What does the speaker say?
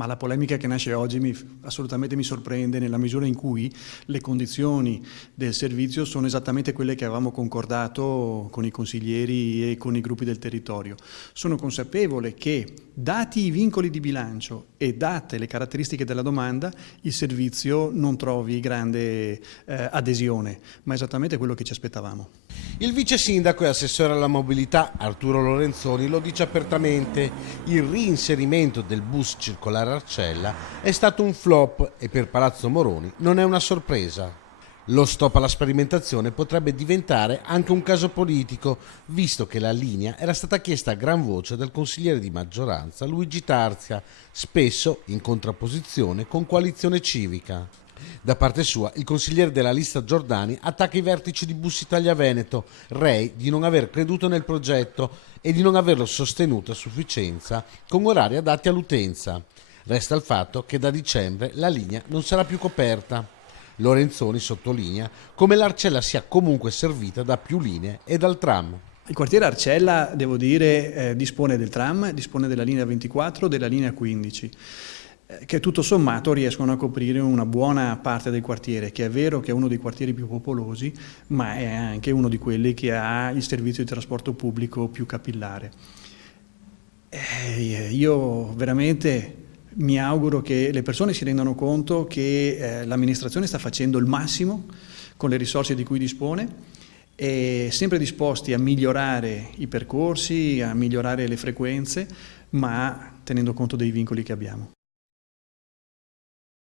Ma la polemica che nasce oggi assolutamente mi sorprende nella misura in cui le condizioni del servizio sono esattamente quelle che avevamo concordato con i consiglieri e con i gruppi del territorio. Sono consapevole che, dati i vincoli di bilancio e date le caratteristiche della domanda, il servizio non trovi grande adesione, ma è esattamente quello che ci aspettavamo. Il vice sindaco e assessore alla mobilità Arturo Lorenzoni lo dice apertamente: il reinserimento del bus circolare Arcella è stato un flop e per Palazzo Moroni non è una sorpresa. Lo stop alla sperimentazione potrebbe diventare anche un caso politico, visto che la linea era stata chiesta a gran voce dal consigliere di maggioranza Luigi Tarzia, spesso in contrapposizione con Coalizione Civica. Da parte sua, il consigliere della lista Giordani attacca i vertici di Bus Italia Veneto, rei di non aver creduto nel progetto e di non averlo sostenuto a sufficienza con orari adatti all'utenza. Resta il fatto che da dicembre la linea non sarà più coperta. Lorenzoni sottolinea come l'Arcella sia comunque servita da più linee e dal tram. Il quartiere Arcella, devo dire, dispone del tram, dispone della linea 24, della linea 15. Che tutto sommato riescono a coprire una buona parte del quartiere, che è vero che è uno dei quartieri più popolosi, ma è anche uno di quelli che ha il servizio di trasporto pubblico più capillare. Io veramente mi auguro che le persone si rendano conto che l'amministrazione sta facendo il massimo con le risorse di cui dispone e sempre disposti a migliorare i percorsi, a migliorare le frequenze, ma tenendo conto dei vincoli che abbiamo.